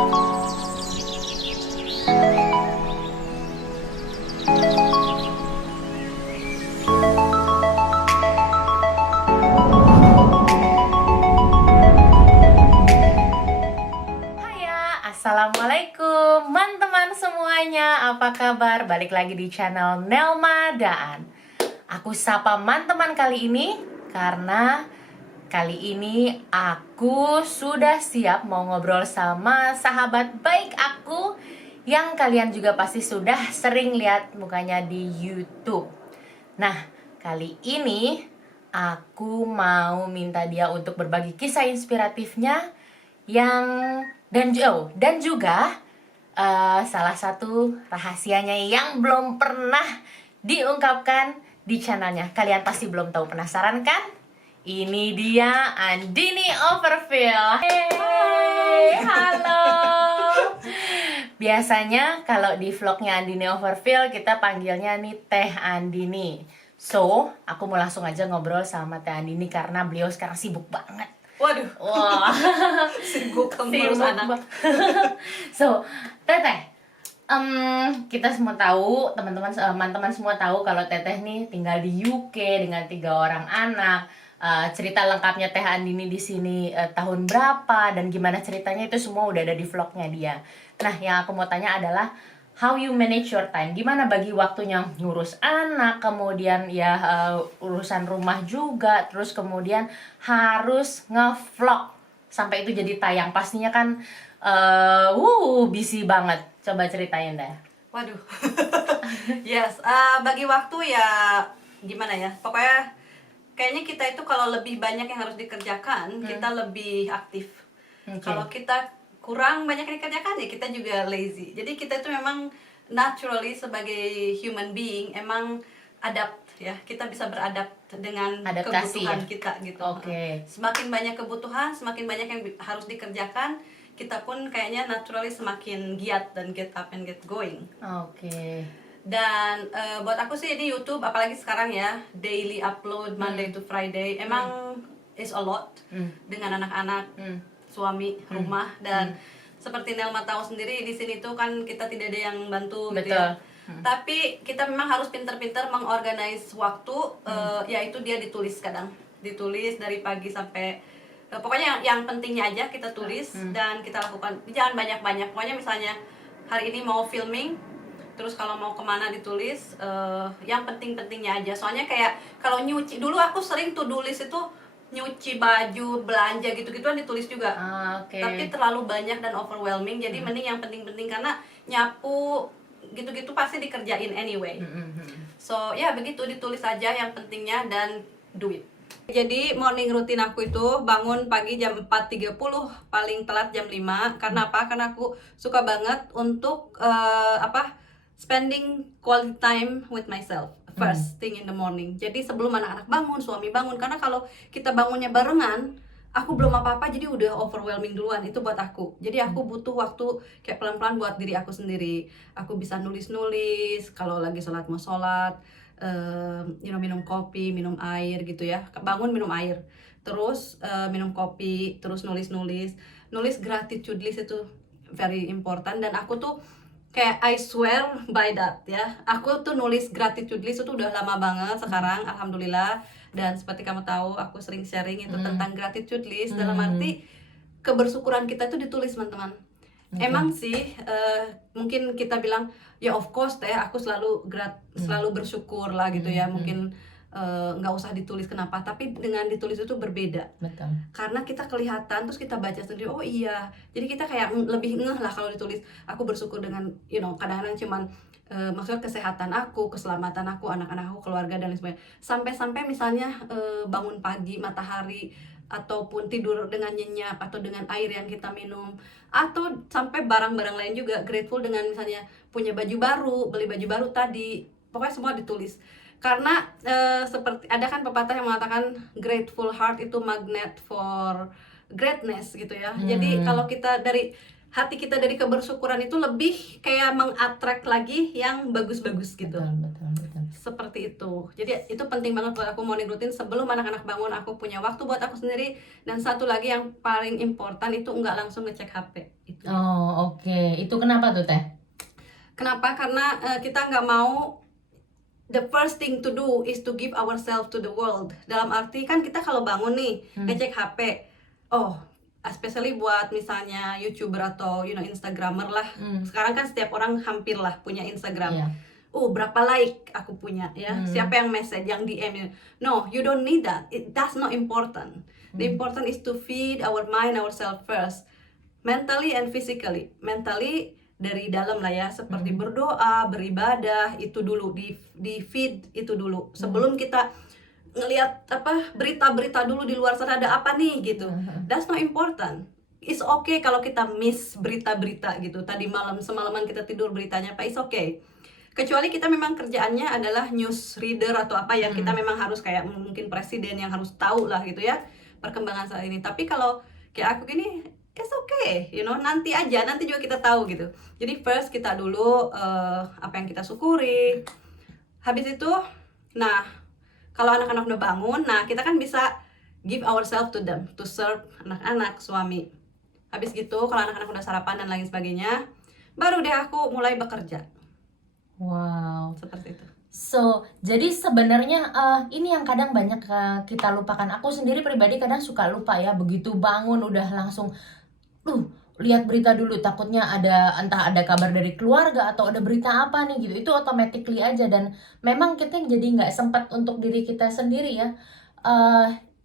Assalamualaikum teman-teman semuanya, apa kabar? Balik lagi di channel Nelma Daan. Aku sapa teman-teman kali ini karena kali ini aku sudah siap mau ngobrol sama sahabat baik aku yang kalian juga pasti sudah sering lihat mukanya di YouTube. Nah, kali ini aku mau minta dia untuk berbagi kisah inspiratifnya dan juga salah satu rahasianya yang belum pernah diungkapkan di channelnya. Kalian pasti belum tahu, penasaran kan? Ini dia Andini Overfill. Hey, halo. Biasanya kalau di vlognya Andini Overfill kita panggilnya nih Teh Andini. So, aku mau langsung aja ngobrol sama Teh Andini karena beliau sekarang sibuk banget. Waduh, Wah, sibuk ngurus anak. So, Teteh, kita semua tahu, teman-teman semua tahu kalau Teteh nih tinggal di UK dengan 3 orang anak. Cerita lengkapnya Teh Andini di sini tahun berapa dan gimana ceritanya itu semua udah ada di vlognya dia. Nah, yang aku mau tanya adalah how you manage your time? Gimana bagi waktunya ngurus anak, kemudian ya urusan rumah juga, terus kemudian harus nge-vlog sampai itu jadi tayang. Pastinya kan busy banget. Coba ceritain deh. Waduh. Yes, bagi waktu ya gimana ya? Pokoknya kayaknya kita itu kalau lebih banyak yang harus dikerjakan, kita lebih aktif. Okay. Kalau kita kurang banyak yang dikerjakan ya kita juga lazy. Jadi kita itu memang naturally sebagai human being emang adapt ya. Kita bisa beradapt dengan Adaptasi, kebutuhan ya? kita gitu. Okay. Semakin banyak kebutuhan, semakin banyak yang harus dikerjakan, kita pun kayaknya naturally semakin giat dan get up and get going. Okay. Dan buat aku sih ini YouTube, apalagi sekarang ya, daily upload Monday to Friday, emang is a lot dengan anak-anak, suami, rumah, dan seperti Nelma tahu sendiri di sini tuh kan kita tidak ada yang bantu. Betul. Gitu ya. Tapi kita memang harus pintar-pintar mengorganize waktu, yaitu dia ditulis ditulis dari pagi sampai pokoknya yang pentingnya aja kita tulis dan kita lakukan. Jangan banyak-banyak. Pokoknya misalnya hari ini mau filming, terus kalau mau kemana ditulis, yang penting-pentingnya aja. Soalnya kayak kalau nyuci, dulu aku sering to-do list itu nyuci baju, belanja gitu-gituan ditulis juga. Okay. Tapi terlalu banyak dan overwhelming, jadi mending yang penting-penting karena nyapu gitu-gitu pasti dikerjain anyway. So ya begitu, ditulis aja yang pentingnya dan do it. Jadi morning routine aku itu bangun pagi jam 4.30, paling telat jam 5. Karena apa? Karena aku suka banget untuk spending quality time with myself first thing in the morning. Jadi sebelum anak-anak bangun, suami bangun, karena kalau kita bangunnya barengan, aku belum apa-apa jadi udah overwhelming duluan. Itu buat aku. Jadi aku butuh waktu kayak pelan-pelan buat diri aku sendiri. Aku bisa nulis-nulis, kalau lagi sholat mau sholat, minum kopi, minum air gitu ya. Bangun minum air, terus minum kopi, terus nulis gratitude list itu very important. Dan aku tuh kayak I swear by that ya. Aku tuh nulis gratitude list itu udah lama banget sekarang, alhamdulillah. Dan seperti kamu tahu, aku sering sharing itu tentang gratitude list. Dalam arti kebersyukuran kita itu ditulis, teman-teman. Emang sih mungkin kita bilang ya of course teh aku selalu bersyukur lah gitu ya. Mungkin nggak usah ditulis, kenapa? Tapi dengan ditulis itu berbeda. Betul. Karena kita kelihatan, terus kita baca sendiri, oh iya. Jadi kita kayak lebih ngeh lah kalau ditulis. Aku bersyukur dengan, kadang-kadang cuman maksudnya kesehatan aku, keselamatan aku, anak-anak aku, keluarga dan lain sebagainya. Sampai misalnya bangun pagi, matahari, ataupun tidur dengan nyenyak, atau dengan air yang kita minum, atau sampai barang-barang lain juga. Grateful dengan misalnya punya baju baru, beli baju baru tadi, pokoknya semua ditulis. Karena seperti ada kan pepatah yang mengatakan grateful heart itu magnet for greatness gitu ya. Jadi kalau kita dari hati kita dari kebersyukuran itu lebih kayak mengattract lagi yang bagus-bagus gitu. Betul. seperti itu. Jadi itu penting banget buat aku morning routine. Sebelum anak-anak bangun, aku punya waktu buat aku sendiri. Dan satu lagi yang paling important itu nggak langsung ngecek HP. Itu. Oh, oke. Itu kenapa tuh, Teh? Kenapa? Karena kita nggak mau the first thing to do is to give ourselves to the world. Dalam arti kan kita kalau bangun nih ngecek HP. Oh, especially buat misalnya YouTuber atau Instagramer lah. Sekarang kan setiap orang hampir lah punya Instagram. Iya. Berapa like aku punya ya? Siapa yang message, yang DM? No, you don't need that. That's not important. The important is to feed our mind, ourselves first, mentally and physically. Mentally dari dalam lah ya, seperti berdoa, beribadah, itu dulu di feed itu dulu. Sebelum kita ngelihat berita-berita dulu di luar sana ada apa nih gitu. That's not important. It's okay kalau kita miss berita-berita gitu. Tadi malam semalaman kita tidur beritanya apa, it's okay. Kecuali kita memang kerjaannya adalah news reader atau apa ya, kita memang harus kayak mungkin presiden yang harus tahu lah gitu ya perkembangan saat ini. Tapi kalau kayak aku gini, it's okay, nanti aja, nanti juga kita tahu gitu. Jadi first kita dulu apa yang kita syukuri. Habis itu, nah kalau anak-anak udah bangun, nah kita kan bisa give ourselves to them, to serve anak-anak, suami. Habis gitu, kalau anak-anak udah sarapan dan lain sebagainya, baru deh aku mulai bekerja. Wow. Seperti itu. So, jadi sebenarnya ini yang kadang banyak kita lupakan. Aku sendiri pribadi kadang suka lupa ya, begitu bangun udah langsung lihat berita dulu, takutnya entah ada kabar dari keluarga atau ada berita apa nih gitu. Itu automatically aja, dan memang kita jadi nggak sempat untuk diri kita sendiri ya.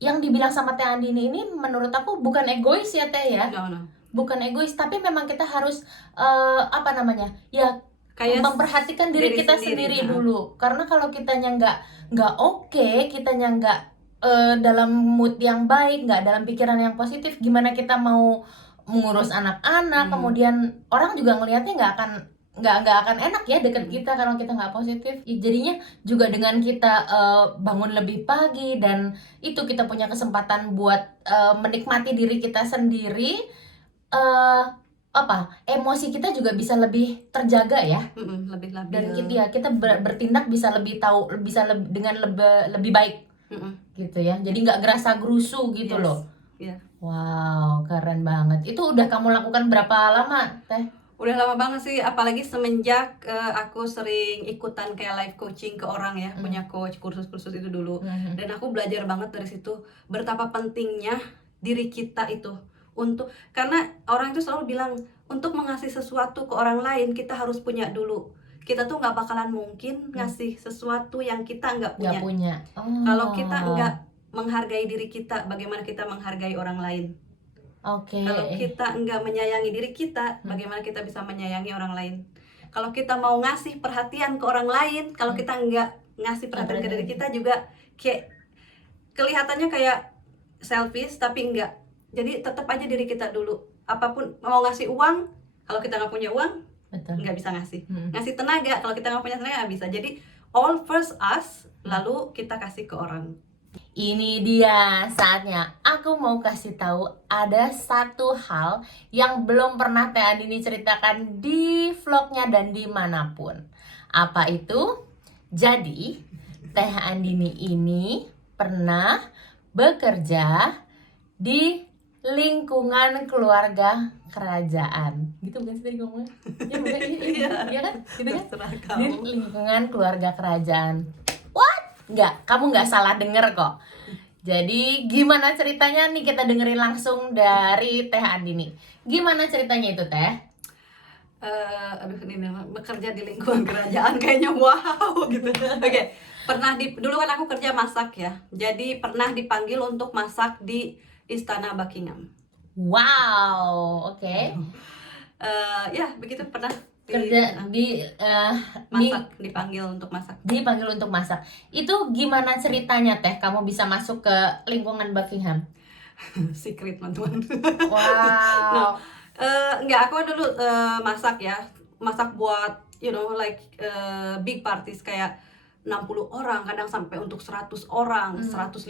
Yang dibilang sama Teh Andini ini menurut aku bukan egois ya, Teh ya. No. Bukan egois, tapi memang kita harus ya Kayak memperhatikan diri kita sendiri dulu. Karena kalau kitanya nggak oke, kitanya nggak dalam mood yang baik, nggak dalam pikiran yang positif, gimana kita mau mengurus anak-anak? Kemudian orang juga ngelihatnya nggak akan enak ya deket kita kalau kita nggak positif. Jadinya juga dengan kita bangun lebih pagi dan itu kita punya kesempatan buat menikmati diri kita sendiri, emosi kita juga bisa lebih terjaga ya. Lebih labil. Dan kita bertindak bisa lebih tahu, dengan lebih baik gitu ya. Jadi nggak gerasa gerusu gitu loh. Yeah. Wow, keren banget. Itu udah kamu lakukan berapa lama, Teh? Udah lama banget sih, apalagi semenjak aku sering ikutan kayak live coaching ke orang ya, punya coach, kursus-kursus itu dulu. Dan aku belajar banget dari situ betapa pentingnya diri kita itu. Karena orang itu selalu bilang untuk mengasih sesuatu ke orang lain kita harus punya dulu. Kita tuh nggak bakalan mungkin ngasih sesuatu yang kita nggak punya. Kalau kita nggak menghargai diri kita, bagaimana kita menghargai orang lain? Kalau kita nggak menyayangi diri kita, bagaimana kita bisa menyayangi orang lain? Kalau kita mau ngasih perhatian ke orang lain, kalau kita nggak ngasih perhatian ke diri kita juga kayak kelihatannya kayak selfish, tapi enggak. Jadi tetap aja diri kita dulu. Apapun, mau ngasih uang, kalau kita nggak punya uang, nggak bisa ngasih. Ngasih tenaga, kalau kita nggak punya tenaga nggak bisa. Jadi all first us, lalu kita kasih ke orang. Ini dia saatnya aku mau kasih tahu ada satu hal yang belum pernah Teh Andini ceritakan di vlognya dan dimanapun. Apa itu? Jadi Teh Andini ini pernah bekerja di lingkungan keluarga kerajaan. Gitu bukan sih tadi ngomongnya? Ya bukan, iya kan? Gitu kan? Di lingkungan keluarga kerajaan. Enggak, kamu nggak salah denger kok. Jadi gimana ceritanya nih, kita dengerin langsung dari Teh Andini. Gimana ceritanya itu, Teh? Ini bekerja di lingkungan kerajaan kayaknya wow gitu. Oke. Dulu kan aku kerja masak ya. Jadi pernah dipanggil untuk masak di Istana Buckingham. Wow, oke. Ya, begitu pernah dipanggil untuk masak. Dipanggil untuk masak. Itu gimana ceritanya, Teh? Kamu bisa masuk ke lingkungan Buckingham? Secret, teman-teman. Wow. Enggak, aku dulu masak ya. Masak buat big parties kayak 60 orang, kadang sampai untuk 100 orang, 150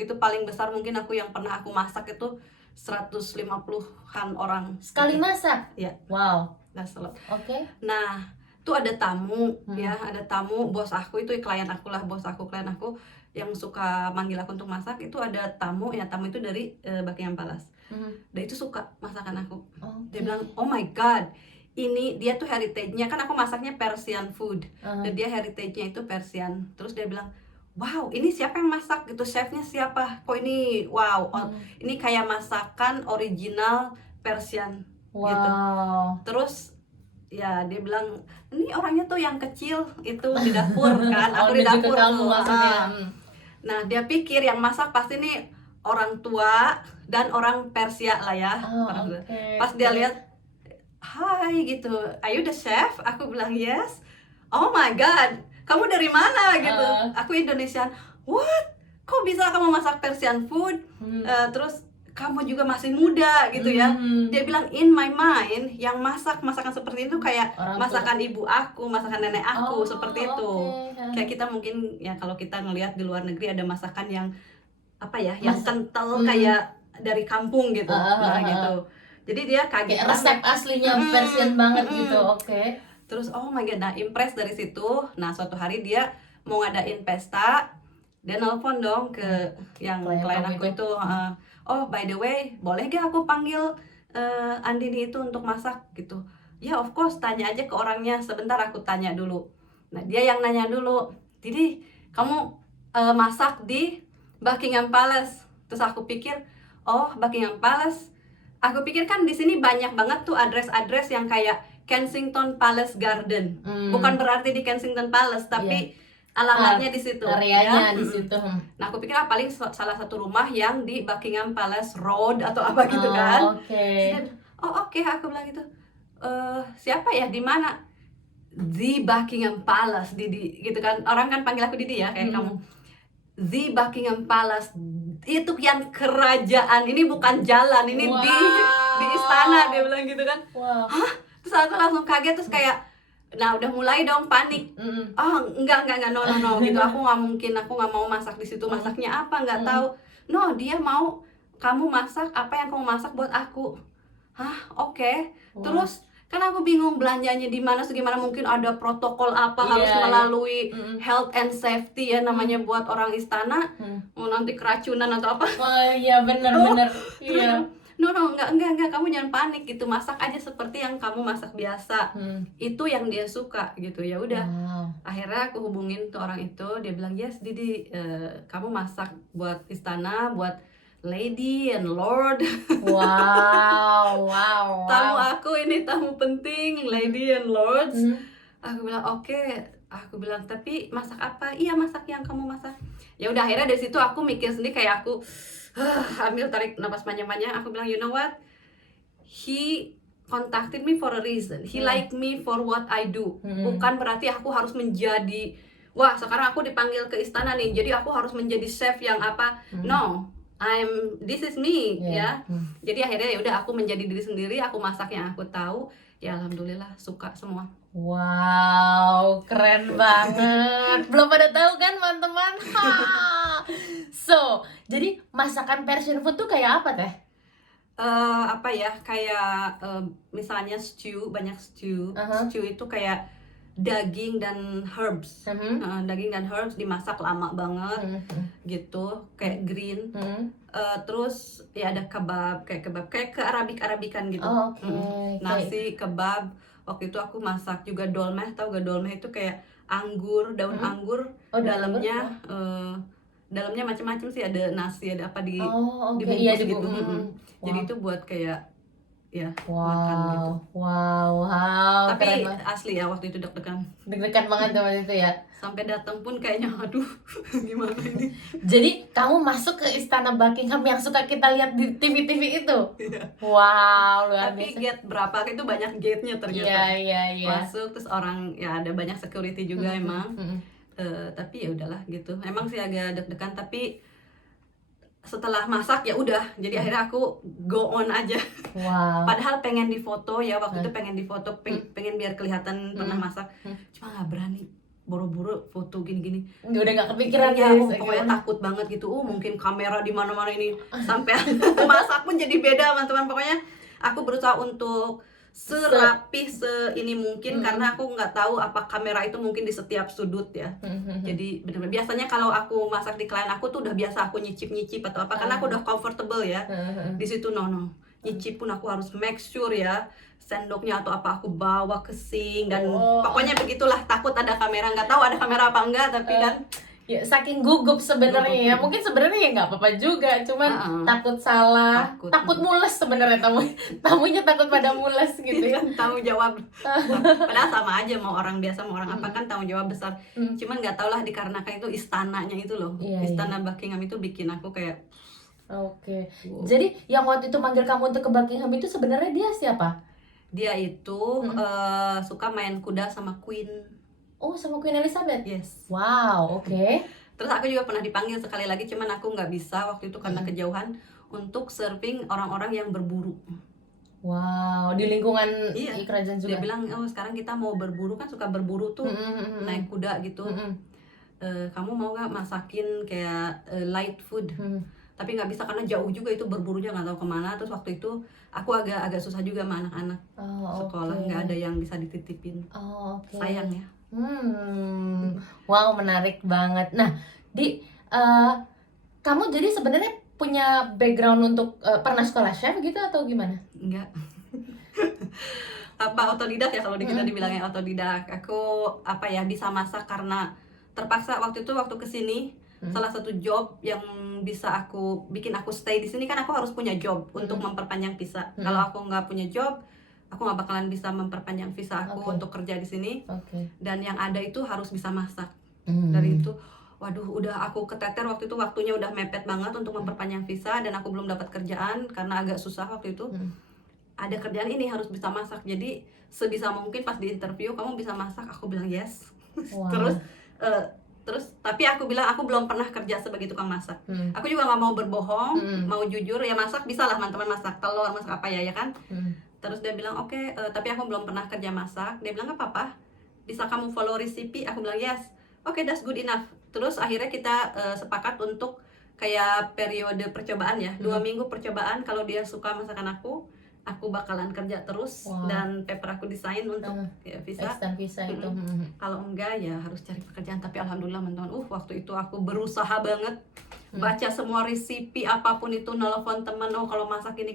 gitu paling besar mungkin yang pernah aku masak itu 150-an orang. Sekali masak? Iya. Wow. That's a lot. Oke. Nah, tuh ada tamu ya, ada tamu, bos aku itu klien aku lah, klien aku yang suka manggil aku untuk masak, itu ada tamu ya, tamu itu dari Buckingham Palace. Dan itu suka masakan aku. Dia bilang, oh my god, ini dia tuh heritage-nya, kan aku masaknya Persian food, dan dia heritage-nya itu Persian. Terus dia bilang, wow, ini siapa yang masak gitu, chefnya siapa, kok ini wow, ini kayak masakan original Persian gitu. Terus ya dia bilang, ini orangnya tuh yang kecil itu di dapur kan, aku di dapur tuh. Nah dia pikir yang masak pasti nih orang tua dan orang Persia lah ya. Pas dia lihat, hai gitu, are you the chef? Aku bilang yes. Oh my god, kamu dari mana gitu? Aku Indonesian. What? Kok bisa kamu masak Persian food? Terus kamu juga masih muda gitu ya. Dia bilang, in my mind yang masak masakan seperti itu kayak masakan ibu aku, masakan nenek aku, seperti itu. Kayak kita mungkin ya kalau kita ngelihat di luar negeri ada masakan yang apa ya, yang kental kayak dari kampung gitu, gitu. Jadi dia kaget, kayak resep aslinya Persian banget gitu. Terus oh my god, nah impress dari situ. Nah suatu hari dia mau ngadain pesta, dia nelpon dong ke yang klien aku itu, oh by the way, boleh gak aku panggil Andini itu untuk masak gitu? Ya of course, tanya aja ke orangnya, sebentar aku tanya dulu. Nah dia yang nanya dulu, Didi kamu masak di Buckingham Palace. Terus aku pikir, oh Buckingham Palace, aku pikir kan di sini banyak banget tuh address-address yang kayak Kensington Palace Garden. Bukan berarti di Kensington Palace, tapi alamatnya di situ. Areanya di situ. Nah aku pikir paling salah satu rumah yang di Buckingham Palace Road atau apa gitu kan. Oh oke, aku bilang gitu. Siapa ya, di mana? The Buckingham Palace, Didi gitu kan. Orang kan panggil aku Didi ya, kayak kamu. The Buckingham Palace itu yang kerajaan, ini bukan jalan, ini di istana, dia bilang gitu kan. Hah? Terus aku langsung kaget, terus kayak nah udah mulai dong panik. Oh enggak no gitu, aku nggak mau masak di situ. Masaknya apa nggak tahu. No, dia mau kamu masak apa yang kamu masak buat aku. Hah, oke. Terus kan aku bingung belanjanya di mana, segimana mungkin ada protokol apa harus melalui health and safety ya namanya buat orang istana. Mau nanti keracunan atau apa. Oh iya bener. Iya. No, enggak, kamu jangan panik gitu, masak aja seperti yang kamu masak biasa. Itu yang dia suka gitu. Ya udah. Akhirnya aku hubungin tuh orang itu, dia bilang, yes Didi, kamu masak buat istana, buat lady and lord. Wow. Tamu aku ini tamu penting, lady and lords. Aku bilang oke. Aku bilang, tapi masak apa? Iya, masak yang kamu masak. Ya udah, akhirnya dari situ aku mikir sendiri, kayak aku ambil tarik napas panjang-panjang. Aku bilang, you know what? He contacted me for a reason. He like me for what I do. Bukan berarti aku harus menjadi, wah sekarang aku dipanggil ke istana nih, jadi aku harus menjadi chef yang apa. No, this is me ya. Jadi akhirnya ya udah, aku menjadi diri sendiri, aku masak yang aku tahu. Ya alhamdulillah suka semua. Wow, keren banget. Belum pada tahu kan teman-teman? So, jadi masakan Persian food tuh kayak apa teh? Apa ya, kayak misalnya stew, banyak stew. Stew itu kayak daging dan herbs. Daging dan herbs dimasak lama banget gitu, kayak green. Terus ya ada kebab, kayak ke Arabikan gitu. Nasi, kebab. Waktu itu aku masak juga dolmeh, tahu gak dolmeh? Itu kayak anggur, daun anggur, dalamnya dalamnya macam-macam sih, ada nasi, ada apa dibungkus gitu. Jadi itu buat kayak ya makan gitu. Wow. Tapi asli ya, waktu itu deg-degan banget teman itu ya. Sampai datang pun kayaknya aduh gimana ini. Jadi kamu masuk ke istana Buckingham yang suka kita lihat di TV-TV itu. Wow, luar biasa. Tapi gate berapa itu banyak gate-nya ternyata. Iya. Masuk terus orang ya, ada banyak security juga emang. Tapi ya udahlah gitu. Emang sih agak deg-degan, tapi setelah masak ya udah, jadi akhirnya aku go on aja. Padahal pengen difoto ya, waktu itu pengen difoto, pengen biar kelihatan pernah masak, cuma nggak berani, buru-buru foto gini-gini. Udah nggak kepikiran ya, pokoknya takut banget gitu. Mungkin kamera di mana-mana ini, sampai masak pun jadi beda teman-teman. Pokoknya aku berusaha untuk serapih ini mungkin, Hmm. karena aku nggak tahu apa kamera itu mungkin di setiap sudut ya. Jadi benar-benar biasanya kalau aku masak di klien aku tuh udah biasa aku nyicip atau apa, karena aku udah comfortable ya di situ. No, nyicip pun aku harus make sure ya sendoknya atau apa aku bawa ke sink, dan pokoknya begitulah. Takut ada kamera, nggak tahu ada kamera apa enggak, tapi kan ya saking gugup sebenarnya ya, mungkin sebenarnya ya nggak apa-apa juga, cuman takut salah, takut mules sebenarnya, tamunya takut pada mules gitu ya. tanggung jawab. Padahal sama aja mau orang biasa mau orang apa kan tanggung jawab besar. Cuman nggak tau lah, dikarenakan itu istananya itu loh, istana Buckingham itu bikin aku kayak Oke. Jadi yang waktu itu manggil kamu untuk ke Buckingham itu sebenarnya dia siapa? dia itu suka main kuda sama Queen. Oh, sama Queen Elizabeth. Yes. Wow, oke. Terus aku juga pernah dipanggil sekali lagi, cuman aku nggak bisa waktu itu karena kejauhan, untuk serving orang-orang yang berburu. Wow, di lingkungan kerajaan juga. Dia bilang, oh sekarang kita mau berburu, kan suka berburu tuh, naik kuda gitu. Kamu mau nggak masakin kayak light food? Tapi nggak bisa karena jauh juga itu berburunya, nggak tahu kemana. Terus waktu itu aku agak susah juga sama anak-anak sekolah, nggak ada yang bisa dititipin. Sayang ya. Wow, menarik banget. Nah, kamu jadi sebenarnya punya background untuk pernah sekolah chef gitu atau gimana? Enggak. Apa otodidak ya kalau kita dibilangnya otodidak. Aku bisa masak karena terpaksa waktu kesini. Salah satu job yang bisa bikin aku stay di sini kan aku harus punya job untuk memperpanjang visa. Kalau aku nggak punya job, aku nggak bakalan bisa memperpanjang visa aku untuk kerja di sini. Dan yang ada itu harus bisa masak. Dari itu, waduh, udah aku keteter waktu itu, waktunya udah mepet banget untuk memperpanjang visa, dan aku belum dapat kerjaan karena agak susah waktu itu. Ada kerjaan ini harus bisa masak, jadi sebisa mungkin pas di interview kamu bisa masak, aku bilang yes. Terus tapi aku bilang aku belum pernah kerja sebagai tukang masak. Aku juga nggak mau berbohong, mau jujur ya, masak bisa lah teman-teman, masak telur, masak apa ya kan. Terus dia bilang oke, tapi aku belum pernah kerja masak. Dia bilang nggak apa-apa, bisa kamu follow resipi. Aku bilang yes, oke, that's good enough. Terus akhirnya kita sepakat untuk kayak periode percobaan ya, 2 minggu percobaan. Kalau dia suka masakan aku bakalan kerja terus. Dan paper aku desain untuk visa. Extend visa itu. Kalau enggak ya harus cari pekerjaan. Tapi alhamdulillah teman-teman, waktu itu aku berusaha banget, baca semua resipi apapun itu, nelfon teman, oh kalau masak gini.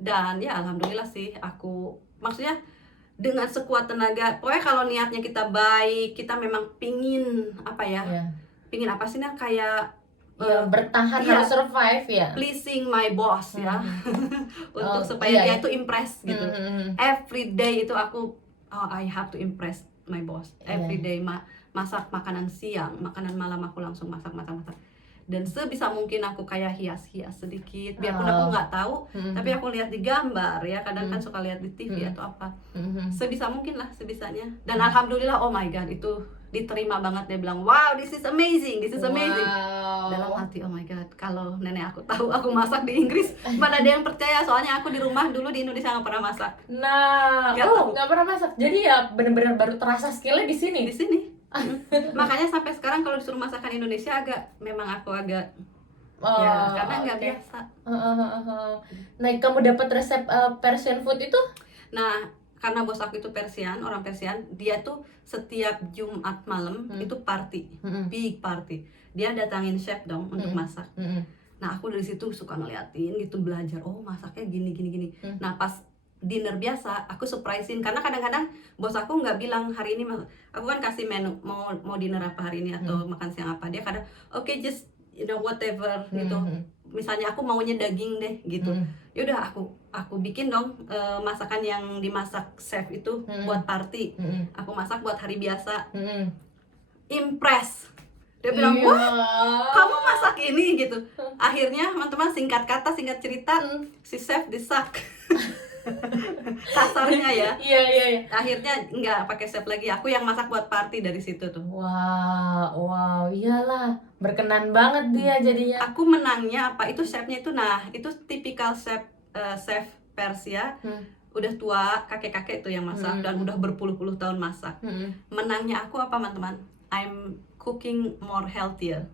Dan ya alhamdulillah sih, aku maksudnya dengan sekuat tenaga. Pokoknya kalau niatnya kita baik, kita memang pingin pingin apa sih kayak bertahan, harus survive ya, pleasing my boss ya. Untuk supaya dia itu impress gitu. Every day itu aku I have to impress my boss. Every day masak makanan siang, makanan malam aku langsung masak. Dan sebisa mungkin aku kayak hias-hias sedikit, biarpun aku nggak tahu, tapi aku lihat di gambar ya, kadang kan suka lihat di TV atau apa. Sebisa mungkin lah, sebisanya. Dan alhamdulillah, oh my god, itu diterima banget. Dia bilang wow, this is amazing. Dalam hati, oh my god, kalau nenek aku tahu aku masak di Inggris, mana ada yang percaya. Soalnya aku di rumah dulu di Indonesia nggak pernah masak. Nggak pernah masak. Jadi ya benar-benar baru terasa skillnya di sini. Makanya sampai sekarang kalau disuruh masakan Indonesia memang aku agak ya, karena nggak biasa. Nah, kamu dapat resep Persian food itu? Nah, karena bos aku itu orang Persian, dia tuh setiap Jumat malam itu party, big party. Dia datangin chef dong untuk masak. Nah, aku dari situ suka ngeliatin gitu, belajar, oh masaknya gini. Nah, pas dinner biasa, aku surprisein, karena kadang-kadang bos aku nggak bilang hari ini, aku kan kasih menu mau dinner apa hari ini atau makan siang apa. Dia kadang oke, just whatever gitu. Misalnya aku maunya daging deh gitu. Yaudah aku bikin dong masakan yang dimasak chef itu buat party. Aku masak buat hari biasa. Impress. Dia bilang, wah, kamu masak ini gitu. Akhirnya teman-teman, singkat kata singkat cerita, si chef disak. Kasarnya ya. Iya. Akhirnya nggak pakai chef lagi, aku yang masak buat party dari situ tuh. Wow, iyalah, berkenan banget dia jadinya. Aku menangnya itu chefnya itu, itu tipikal chef Persia. Udah tua, kakek-kakek tuh yang masak, dan udah berpuluh-puluh tahun masak. Menangnya aku apa teman-teman? I'm cooking more healthier.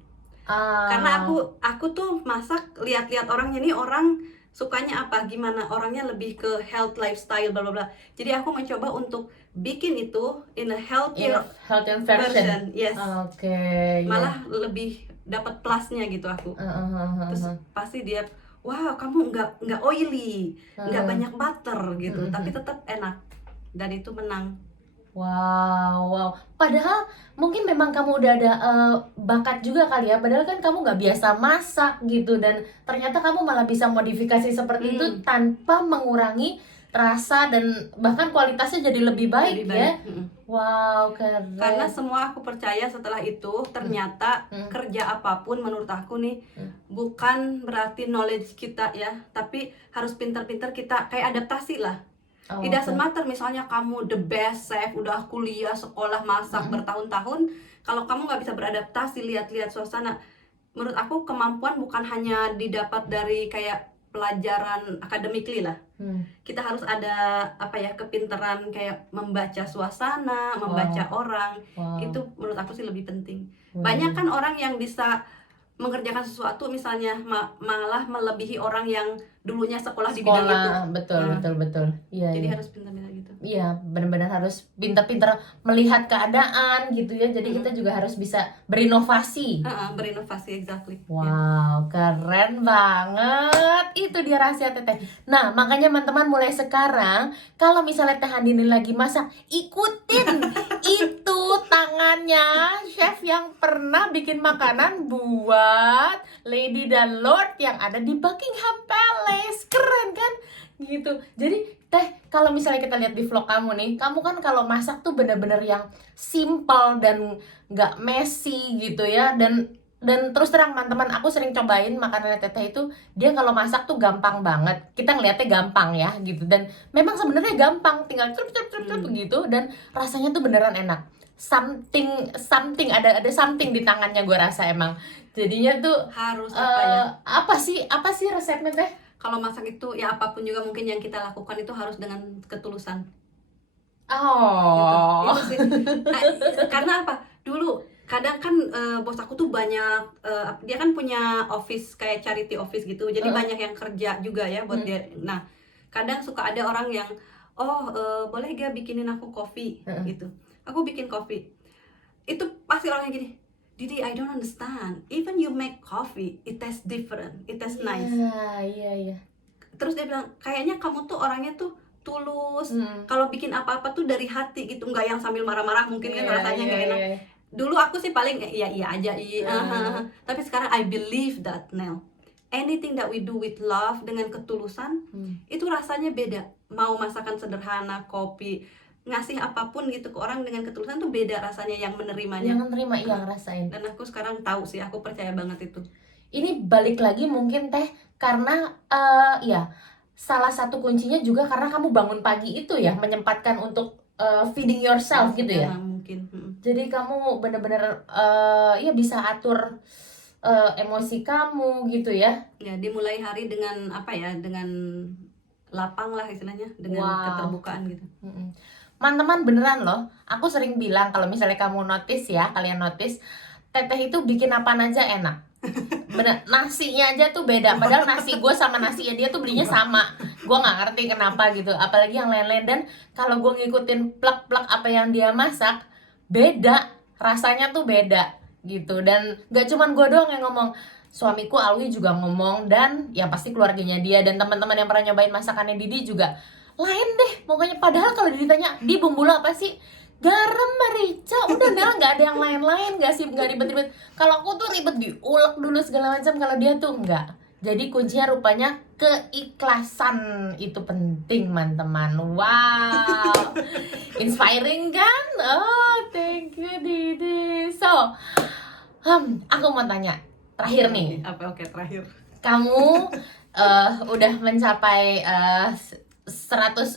Karena aku tuh masak lihat-lihat orangnya, nih orang sukanya apa, gimana orangnya lebih ke health lifestyle bla bla bla. Jadi aku mencoba untuk bikin itu in a In healthier a healthy version. version, yes. Oke. Malah lebih dapat plusnya gitu aku. Terus pasti dia, wah kamu nggak oily, nggak banyak butter gitu, tapi tetap enak, dan itu menang. Wow, wow. Padahal mungkin memang kamu udah ada bakat juga kali ya. Padahal kan kamu nggak biasa masak gitu, dan ternyata kamu malah bisa modifikasi seperti itu tanpa mengurangi rasa dan bahkan kualitasnya jadi lebih baik, Lebih ya. baik. Wow, keren. Karena semua aku percaya setelah itu ternyata kerja apapun menurut aku nih bukan berarti knowledge kita ya, tapi harus pintar-pintar kita kayak adaptasi lah. It doesn't matter misalnya kamu the best chef, udah kuliah, sekolah, masak bertahun-tahun, kalau kamu nggak bisa beradaptasi, lihat-lihat suasana. Menurut aku kemampuan bukan hanya didapat dari kayak pelajaran academically lah. Kita harus ada apa ya, kepintaran kayak membaca suasana, membaca orang. Itu menurut aku sih lebih penting. Banyak kan orang yang bisa mengerjakan sesuatu misalnya malah melebihi orang yang dulunya sekolah di bidang itu. Betul. Iya. Jadi iya. harus pintar-pintar gitu. Iya, benar-benar harus pintar-pintar melihat keadaan gitu ya. Jadi kita juga harus bisa berinovasi. Berinovasi, exactly. Wow, keren banget. Itu dia rahasia Teteh. Nah, makanya teman-teman mulai sekarang kalau misalnya Teh Handini lagi masak, ikutin itu tangannya chef yang pernah bikin makanan buat Lady dan Lord yang ada di Buckingham Palace. Keren kan? Gitu. Jadi Teh, kalau misalnya kita lihat di vlog kamu nih, kamu kan kalau masak tuh bener-bener yang simple dan nggak messy gitu ya. Dan terus terang teman-teman, aku sering cobain makanan Teteh itu, dia kalau masak tuh gampang banget. Kita ngeliatnya gampang ya gitu, dan memang sebenarnya gampang, tinggal trup gitu, dan rasanya tuh beneran enak. Something ada something di tangannya, gue rasa emang. Jadinya tuh harus apa ya? Apa sih resepnya Teh? Kalau masak itu ya apapun juga mungkin yang kita lakukan itu harus dengan ketulusan. Oh. Gitu. Itu sih. Karena apa? Dulu kadang kan bos aku tuh banyak, dia kan punya office kayak charity office gitu, jadi banyak yang kerja juga ya buat dia. Nah kadang suka ada orang yang boleh gak bikinin aku kopi gitu. Aku bikin kopi, itu pasti orangnya gini, Didi, I don't understand. Even you make coffee, it tastes different, it tastes nice. Iya. Terus dia bilang, kayaknya kamu tuh orangnya tuh tulus. Kalau bikin apa-apa tuh dari hati gitu, nggak yang sambil marah-marah mungkin kan rasanya nggak enak. Dulu aku sih paling iya aja, tapi sekarang I believe that now. Anything that we do with love, dengan ketulusan, itu rasanya beda. Mau masakan sederhana, kopi, ngasih apapun gitu ke orang dengan ketulusan tuh beda rasanya, yang menerimanya. Yang menerima, yang ngerasain. Dan aku sekarang tahu sih, aku percaya banget itu. Ini balik lagi mungkin Teh, karena ya salah satu kuncinya juga karena kamu bangun pagi itu ya, menyempatkan untuk feeding yourself gitu ya. Mungkin. Jadi kamu benar-benar ya bisa atur emosi kamu gitu ya. Ya, dimulai hari dengan apa ya, dengan lapang lah istilahnya, dengan keterbukaan gitu. Teman-teman beneran loh, aku sering bilang kalau misalnya kamu notice ya, kalian notice, Teteh itu bikin apaan aja enak. Bener, nasinya aja tuh beda. Padahal nasi gue sama nasinya dia tuh belinya sama. Gue nggak ngerti kenapa gitu. Apalagi yang lain-lain. Dan kalau gue ngikutin plak-plak apa yang dia masak, beda. Rasanya tuh beda gitu. Dan gak cuman gue doang yang ngomong, suamiku Alwi juga ngomong, dan ya pasti keluarganya dia dan teman-teman yang pernah nyobain masakannya Didi juga lain deh pokoknya. Padahal kalau ditanya, di bumbu lo apa sih? Garam, merica, udah Nel, nggak ada yang lain-lain, nggak ribet-ribet. Kalau aku tuh ribet diulek dulu segala macam, kalau dia tuh enggak. Jadi kuncinya rupanya keikhlasan, itu penting teman-teman. Wow, inspiring kan? Oh, thank you Didi. So, aku mau tanya terakhir nih. Oke, terakhir. Kamu udah mencapai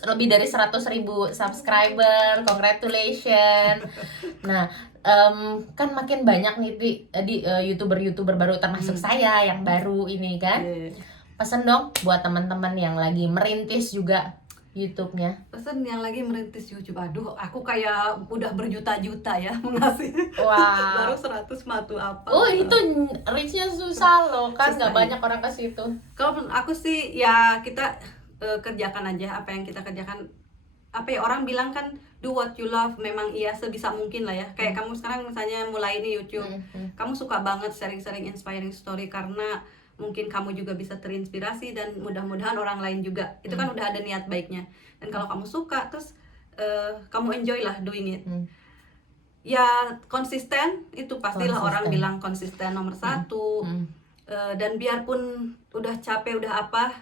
lebih dari 100.000 subscriber, congratulations. Nah, kan makin banyak nih di youtuber baru, termasuk saya yang baru ini kan. Pesen dong buat teman-teman yang lagi merintis juga. YouTube-nya? Pesan yang lagi merintis YouTube. Aduh, aku kayak udah berjuta-juta ya mengasih. Wah. Baru 100 matu apa. Oh, itu reach-nya susah loh, kan Susah, nggak ya. banyak orang ke situ. Kalau menurut aku sih ya kita kerjakan aja apa yang kita kerjakan. Apa ya, orang bilang kan do what you love, memang iya sebisa mungkin lah ya. Kayak kamu sekarang misalnya mulai nih YouTube, kamu suka banget sharing-sharing inspiring story karena mungkin kamu juga bisa terinspirasi dan mudah-mudahan orang lain juga. Itu kan udah ada niat baiknya. Dan kalau kamu suka terus kamu enjoy lah doing it. Ya konsisten itu pastilah, orang Konsisten. bilang konsisten nomor satu. Dan biarpun udah capek udah apa,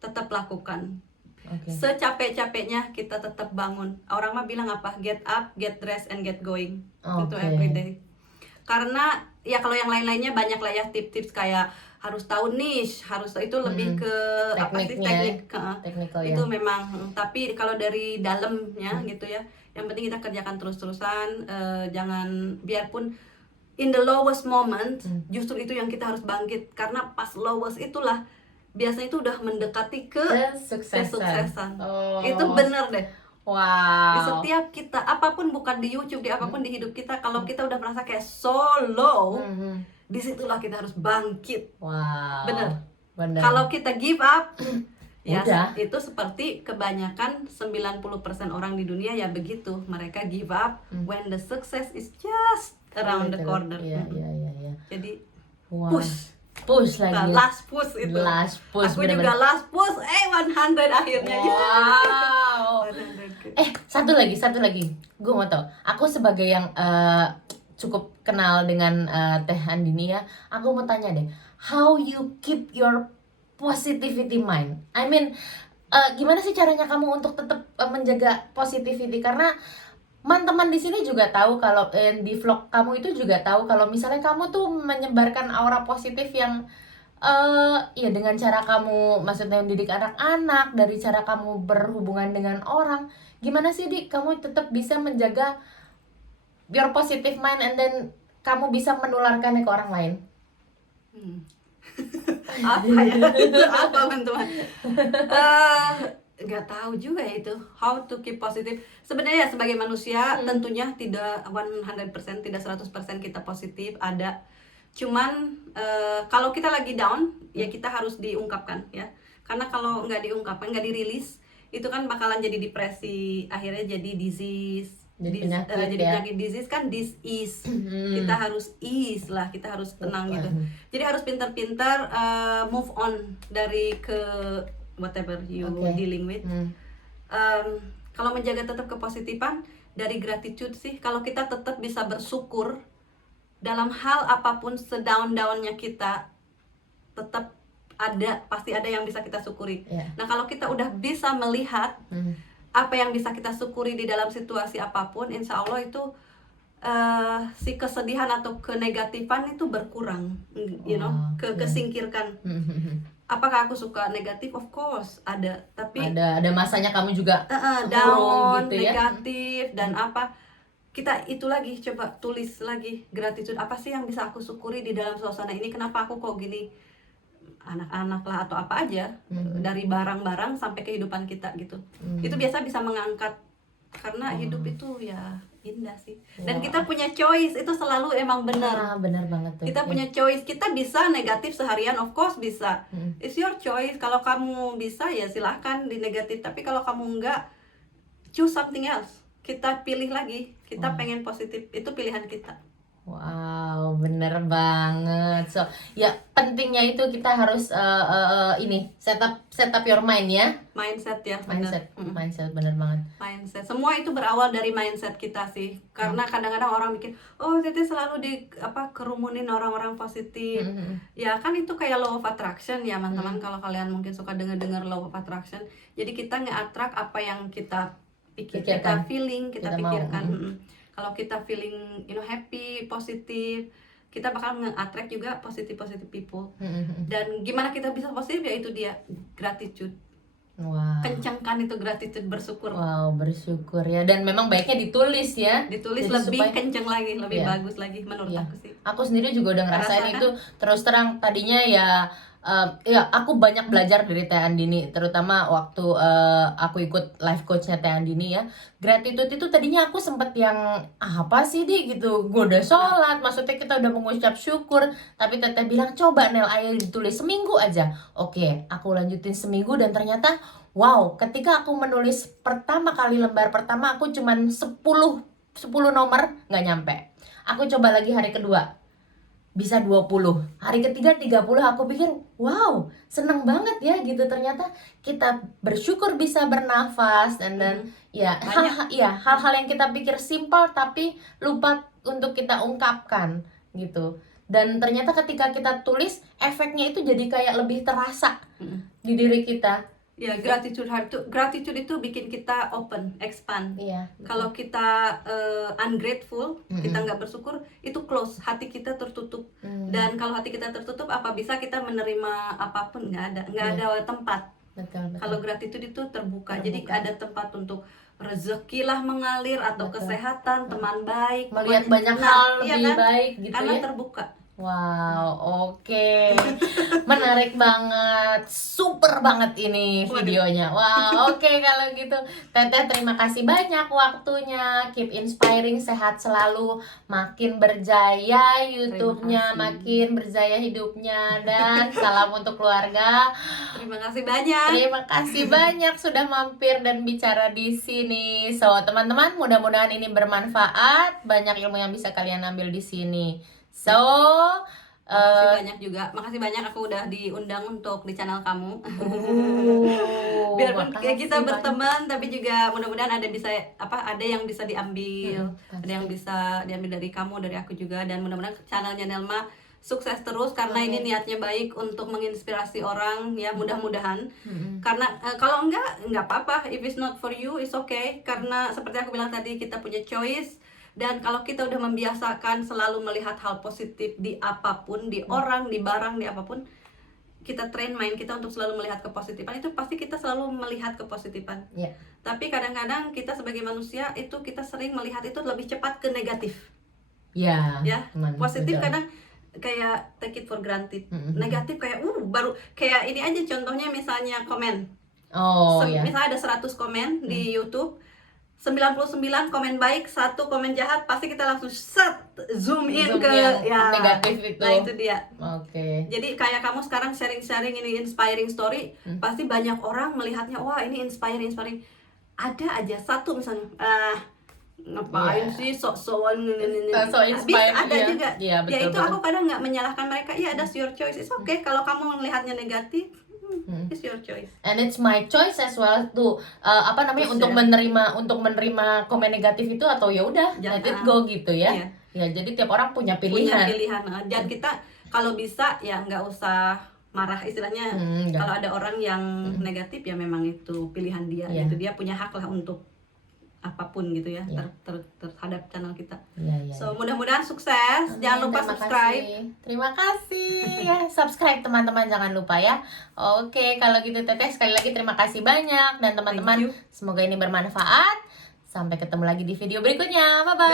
tetap lakukan. Oke. Secapek-capeknya kita tetap bangun. Orang mah bilang apa? Get up, get dressed, and get going. Itu Oke. everyday. Karena ya kalau yang lain-lainnya banyak lah ya tips-tips kayak harus tahu niche, harus itu lebih ke apa sih, Tekniknya, teknik. technical ya. Itu memang. Tapi kalau dari dalamnya gitu ya, yang penting kita kerjakan terus-terusan. Jangan, biarpun in the lowest moment, justru itu yang kita harus bangkit. Karena pas lowest itulah biasanya itu udah mendekati ke kesuksesan. Oh. Itu bener deh. Wow. Di setiap kita, apapun, bukan di YouTube, di apapun di hidup kita, kalau kita udah merasa kayak so low, disitulah kita harus bangkit. Wow. Bener. Bener. Kalau kita give up, ya Udah. itu seperti kebanyakan 90% orang di dunia ya begitu. Mereka give up when the success is just around the corner. Iya, iya, iya. Jadi Wow. push lagi. last push itu. Last push, Aku bener-bener. juga last push 100 akhirnya. Wow. 100. Satu lagi. Gue mau tau. Aku sebagai yang cukup kenal dengan Teh Andini ya, aku mau tanya deh, how you keep your positivity mind? I mean, gimana sih caranya kamu untuk tetap menjaga positivity? Karena teman-teman di sini juga tahu kalau di vlog kamu itu juga tahu kalau misalnya kamu tuh menyebarkan aura positif yang ya dengan cara kamu, maksudnya mendidik anak-anak, dari cara kamu berhubungan dengan orang. Gimana sih Dik kamu tetap bisa menjaga your positive mind and then kamu bisa menularkannya ke orang lain? Apa ya? Itu apa teman-teman? Nggak tahu juga ya itu how to keep positive. Sebenarnya ya sebagai manusia tentunya tidak 100%, tidak 100% kita positif, ada. Cuman kalau kita lagi down ya kita harus diungkapkan ya. Karena kalau nggak diungkapkan, nggak dirilis, itu kan bakalan jadi depresi, akhirnya jadi disease. Jadi penyakit, jadi ya. penyakit disease kan dis-ease. Kita harus ease lah, kita harus tenang gitu. Jadi harus pintar-pintar move on dari ke whatever you dealing with. Kalau menjaga tetap kepositifan dari gratitude sih, kalau kita tetap bisa bersyukur dalam hal apapun, sedown-downnya kita tetap ada, pasti ada yang bisa kita syukuri. Nah kalau kita udah bisa melihat apa yang bisa kita syukuri di dalam situasi apapun, insya Allah itu si kesedihan atau kenegatifan itu berkurang, kesingkirkan. Apakah aku suka negatif? Of course ada, tapi ada masanya kamu juga down, gitu ya? negatif dan apa. Kita itu lagi coba tulis lagi gratitude, apa sih yang bisa aku syukuri di dalam suasana ini, kenapa aku kok gini, anak-anak lah atau apa aja, dari barang-barang sampai kehidupan kita gitu. Itu biasa bisa mengangkat, karena hidup itu ya indah sih. Dan kita punya choice, itu selalu emang benar. Benar banget tuh. Kita punya choice, kita bisa negatif seharian, of course bisa. It's your choice. Kalau kamu bisa ya silahkan di negatif, tapi kalau kamu enggak, choose something else. Kita pilih lagi, kita pengen positif, itu pilihan kita. Wow, bener banget. So, ya pentingnya itu kita harus ini set up your mind ya. Mindset ya, bener. Mindset bener banget. Mindset, semua itu berawal dari mindset kita sih. Karena kadang-kadang orang mikir, oh Tete selalu kerumunin orang-orang positif. Ya kan itu kayak law of attraction ya teman-teman. Kalau kalian mungkin suka dengar law of attraction, jadi kita nge-attract apa yang kita pikirkan, kita feeling, kita pikirkan. Kalau kita feeling happy, positif, kita bakal nge-attract juga positive people. Dan gimana kita bisa positif, ya itu dia gratitude. Wow. Kencangkan itu gratitude, bersyukur. Wow, bersyukur ya. Dan memang baiknya ditulis ya. Ditulis. Jadi lebih kencang lagi, lebih bagus lagi menurut aku sih. Aku sendiri juga udah ngerasain itu. Terus terang tadinya ya Ya aku banyak belajar dari Teh Andini, terutama waktu aku ikut life coachnya Teh Andini ya. Gratitude itu tadinya aku sempet yang apa sih di gitu, gue udah sholat, maksudnya kita udah mengucap syukur, tapi Teteh bilang coba Nel, ayo ditulis seminggu aja. Oke, aku lanjutin seminggu dan ternyata wow, ketika aku menulis pertama kali lembar pertama aku cuman 10 nomor nggak nyampe. Aku coba lagi hari kedua bisa 20, hari ketiga 30. Aku pikir wow, seneng banget ya gitu, ternyata kita bersyukur bisa bernafas dan ya hal-hal yang kita pikir simpel tapi lupa untuk kita ungkapkan gitu. Dan ternyata ketika kita tulis, efeknya itu jadi kayak lebih terasa di diri kita. Ya, gratitude itu bikin kita open, expand. Iya. Kalau kita ungrateful, kita nggak bersyukur, itu close, hati kita tertutup. Dan kalau hati kita tertutup, apa bisa kita menerima apapun? Nggak ada tempat. Betul. Kalau gratitude itu terbuka, jadi ada tempat untuk rezeki lah mengalir, atau kesehatan, teman baik, melihat pokoknya banyak senang. hal Iya lebih kan? baik gitu Karena ya. terbuka. Wow, oke. Menarik banget. Super banget ini videonya. Wow, oke kalau gitu. Teteh terima kasih banyak waktunya. Keep inspiring, sehat selalu. Makin berjaya YouTube-nya, Terima kasih. makin berjaya hidupnya. Dan salam untuk keluarga. Terima kasih banyak. Terima kasih banyak sudah mampir dan bicara di sini. So, teman-teman, mudah-mudahan ini bermanfaat. Banyak ilmu yang bisa kalian ambil di sini. So, Makasih banyak juga. Makasih banyak aku udah diundang untuk di channel kamu. Biarpun makasih kita banyak. berteman, tapi juga mudah-mudahan ada yang bisa diambil, ada yang bisa diambil dari kamu, dari aku juga, dan mudah-mudahan channelnya Nelma sukses terus karena ini niatnya baik untuk menginspirasi orang ya, mudah-mudahan. Karena kalau enggak apa-apa, if it's not for you it's okay, karena seperti aku bilang tadi, kita punya choice. Dan kalau kita udah membiasakan selalu melihat hal positif di apapun, di orang, di barang, di apapun, kita train mind kita untuk selalu melihat kepositifan, itu pasti kita selalu melihat kepositifan. Yeah. Tapi kadang-kadang kita sebagai manusia itu kita sering melihat itu lebih cepat ke negatif. Ya. Positif betul. kadang kayak take it for granted. Negatif kayak baru kayak ini aja contohnya, misalnya komen. Misalnya ada 100 komen di YouTube, 99 komen baik, 1 komen jahat, pasti kita langsung zoom in ke ya negatif itu. Nah itu dia. Oke. Jadi kayak kamu sekarang sharing ini inspiring story, pasti banyak orang melihatnya, wah ini inspiring. Ada aja satu misalnya, ngapain sih sok-sokan bisa ada juga. Ya itu aku kadang nggak menyalahkan mereka. Ya that's your choice, it's okay. Kalau kamu melihatnya negatif, it's your choice. And it's my choice as well to untuk menerima komen negatif itu, atau ya udah let it go gitu ya. Ya jadi tiap orang punya pilihan. Dan kita kalau bisa ya nggak usah marah istilahnya. Kalau ada orang yang negatif, ya memang itu pilihan dia gitu. Dia punya hak lah untuk apapun gitu ya, terhadap channel kita. So mudah-mudahan sukses. Jangan lupa subscribe. Terima kasih ya, subscribe teman-teman, jangan lupa ya. Oke, kalau gitu Teteh sekali lagi terima kasih banyak, dan teman-teman semoga ini bermanfaat. Sampai ketemu lagi di video berikutnya. Bye bye.